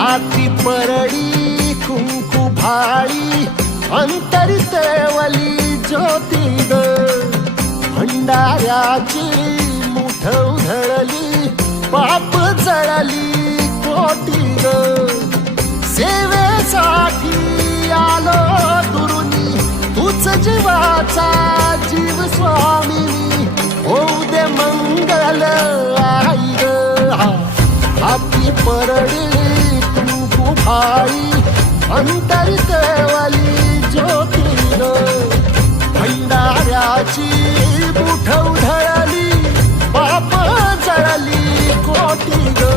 हाती परडी कुंकू भाळी अंतरी तेवली ज्योती ग भंडाऱ्याची मुठ उधळली पाप जळली कोटी ग सेवेसाठी आलो दुरुनी तूच जीवाचा जीव स्वामिनी होऊ दे मंगल आई ग हाती परडी कुंकू भाळी अंतरी तेवली ज्योती ग भंडाऱ्याची मुठ उधळली पाप जळली कोटी ग